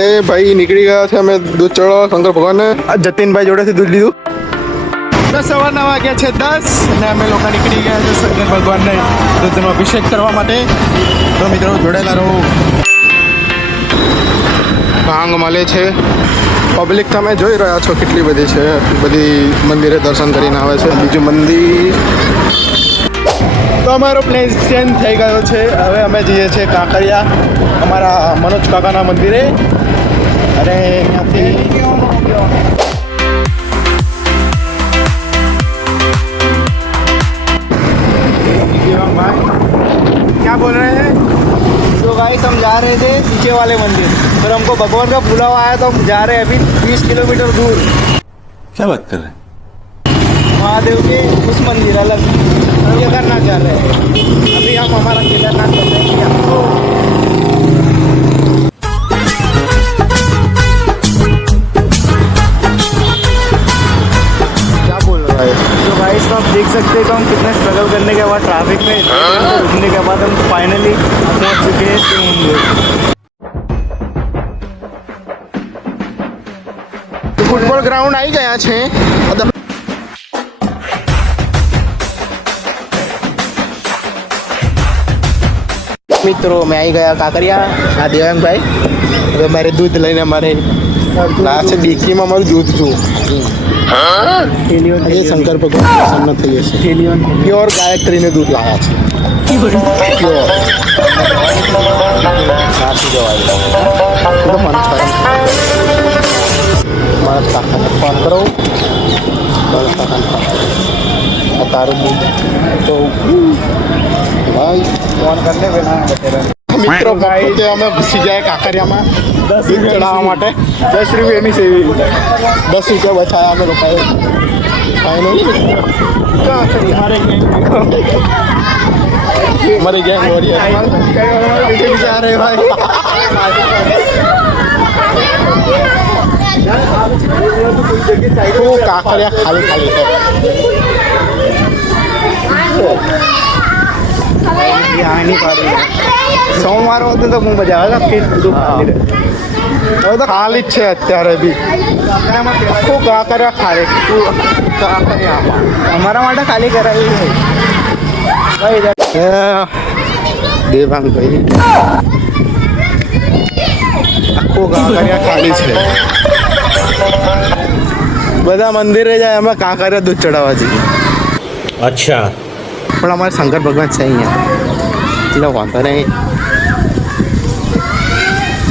એ ભાઈ નીકળી ગયા છે અમે દૂધ ચડાવવા શંકર ભગવાનને. જતીનભાઈ જોડેથી દૂધ લીધું. સવારના વાગ્યા છે 10 અને અમે લોકો નીકળી ગયા છે શંકર ભગવાનને દૂધનો અભિષેક કરવા માટે. તો મિત્રો જોડેલા રહો. ભાંગ મળે છે. પબ્લિક તમે જોઈ રહ્યા છો કેટલી બધી છે. બધી મંદિરે દર્શન કરીને આવે છે. બીજું મંદિર. તો અમારો પ્લેન ચેન્જ થઈ ગયો છે. હવે અમે જઈએ છીએ કાંકરિયા અમારા મનોજ કાકાના મંદિરે. અને ત્યાંથી क्या बोल रहे हैं? तो गाइस हम जा रहे थे पीछे वाले मंदिर, फिर हमको भगवान का बुलावा आया तो हम जा रहे हैं अभी 20 किलोमीटर दूर. क्या बात कर रहे हैं? महादेव के उस मंदिर अलग केदारनाथ जा रहे हैं. अभी हम हमारा केदारनाथ बताएंगे आपको. क्या बोल रहा है? तो गाइस तो आप देख सकते हैं कि हम कितने स्ट्रगल करने के बाद ट्रैफिक में रुकने के बाद हम फाइनली पहुंच चुके हैं शिव मंदिर. ફૂટબોલ ગ્રાઉન્ડ આવી ગયા છે. મિત્રો મેં આવી ગયા કાંકરિયા. આ દેવાંગભાઈ હવે મારે દૂધ લઈને અમારે લાયા છે. ડીકીમાં મારું દૂધ જુઓ. એ શંકર ભગવાન પ્રસન્ન થઈ જશે. પ્યોર ગાયત્રીને દૂધ લાવ્યા છે. પ્યોર સાચી જવાય. તો મને મારા કાકાને ફોન કરો. મારા કાકાને ફોન કરો. તારું દૂધ તો ભાઈ फोन करने बिना મિત્રો પોતે અમે ઘૂસી જાય કાંકરિયામાં દૂધ ચડાવવા માટે. 10 रुपये सेवी 10 રૂપિયા બચાવ્યા અમે લોકોએ. ફાઇનલી મરી ગયા વોરિયર. जा रहे भाई. કાંકરિયા ખાલી ખાલી છે. यहाँ नहीं पा रही. सोमवार होते तो मुँह बजा फिर હવે તો ખાલી જ છે અત્યારે બી. આખું કાંકરિયા ખાલી. કાંકરિયામાં हमारा माटा खाली कराई है भाई. દેવાંગભાઈ આખું કાંકરિયા ખાલી છે. બધા મંદિરે જાય અમે કાંકરિયા દૂધ ચડાવવા જઈએ. अच्छा. પણ અમારે શંકર ભગવાન છે અહીંયા એટલે વાંધો નહીં.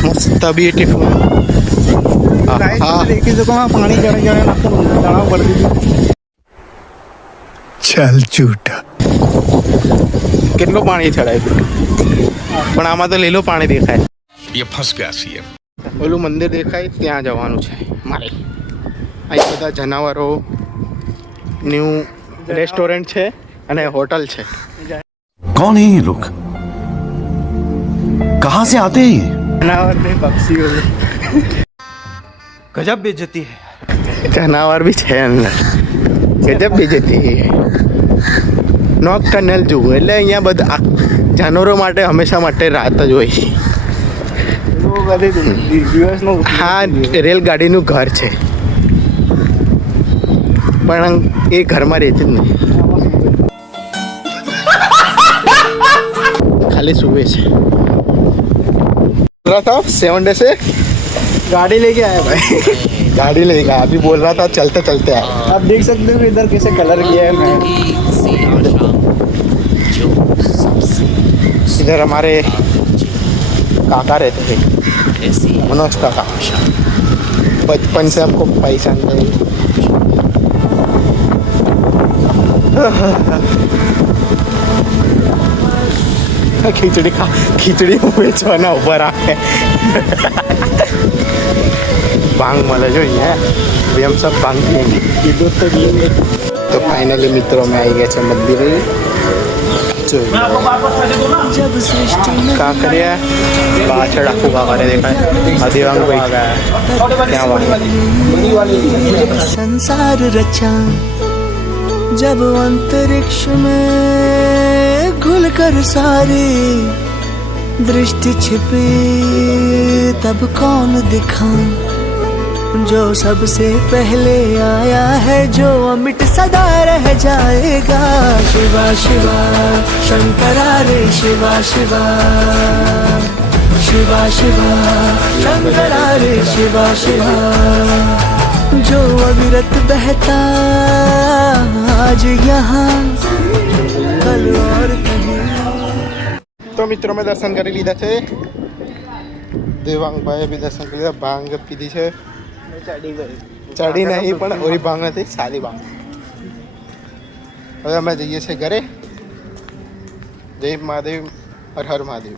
મસ્ત બ્યુટીફુલ. देखी तो पानी चढ़े चढ़े चढ़ाव पड़ दी. चल झूठा. કેટલું પાણી ચડાવ્યું પણ આમાં તો લીલું પાણી દેખાય. ये फंस गया सीएम. ઓલું મંદિર દેખાય ત્યાં જવાનું છે મારે. અહીં બધા જનાવરો ન્યૂ રેસ્ટોરન્ટ છે અને હોટલ છે. कौन है ये लोग? कहाँ से आते हैं ये? जनावर ने पक्षी हो गजब बेइज्जती है. જનાવર બી છે અંદર. ગજબ બીજેતી. નોકટર્નલ જુઓ એટલે અહીંયા બધા જાનવરો માટે હંમેશા માટે રાત જ હોય છે. હા રેલગાડીનું ઘર છે પણ એ ઘરમાં રહેતી જ નહીં. खाली सुबह से 7 डे से गाड़ी लेके आया भाई. गाड़ी ले गया. अभी बोल रहा था चलते चलते आए. आप देख सकते हो इधर कैसे कलर किया है. मैं इधर हमारे काका रहते थे मनोज काका. बचपन से हमको पहचान गए. खिचड़ी बेचवाना ऊपर आके भांग મળે જો અહીંયા. अभी हम सब भांग पिएंगे. दूध तो पिएंगे. तो फाइनली मित्रों में आई गए थे मंदिर. કાંકરિયા પાછળ આખું કાંકરિયા દેખાય. આ દેવાંગભાઈ ત્યાં संसार रचा जब अंतरिक्ष में घुल कर सारी दृष्टि छिपी तब कौन दिखा, जो सबसे पहले आया है, जो अमिट सदा रह जाएगा। शिवा शिवा शंकरा रे शिवा शिवा, शिवा शिवा शंकरा रे शिवा शिवा, जो अविरत बहता आज यहाँ कल और कहीं। તો મિત્રો મેં દર્શન કરી લીધા છે. દેવાંગભાઈએ બી દર્શન કરી લીધા. ભાંગ પીધી છે. ચડી નહીં પણ ઓરી ભાંગ નથી, સાદી ભાંગ. હવે અમે જઈએ છીએ ઘરે. જય મહાદેવ, હર હર મહાદેવ.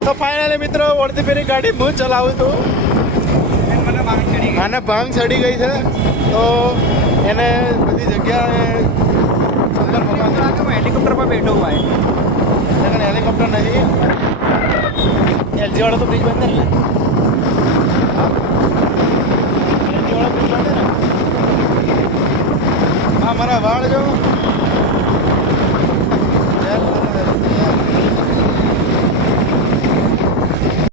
તો ફાઇનલી મિત્રો વળતી ફેરી ગાડી હું ચલાવું છું. આને ભાંગ ચડી ગઈ છે તો એને બધી જગ્યાએ શંકર ભગવાન हेलीकॉप्टर पर बैठा हुआ है। लेकिन हेलीकॉप्टर नहीं, एलजी वाला तो ब्रिज बंद है ना, एलजी वाला ब्रिज बंद है ना. हमारा वाड़ जो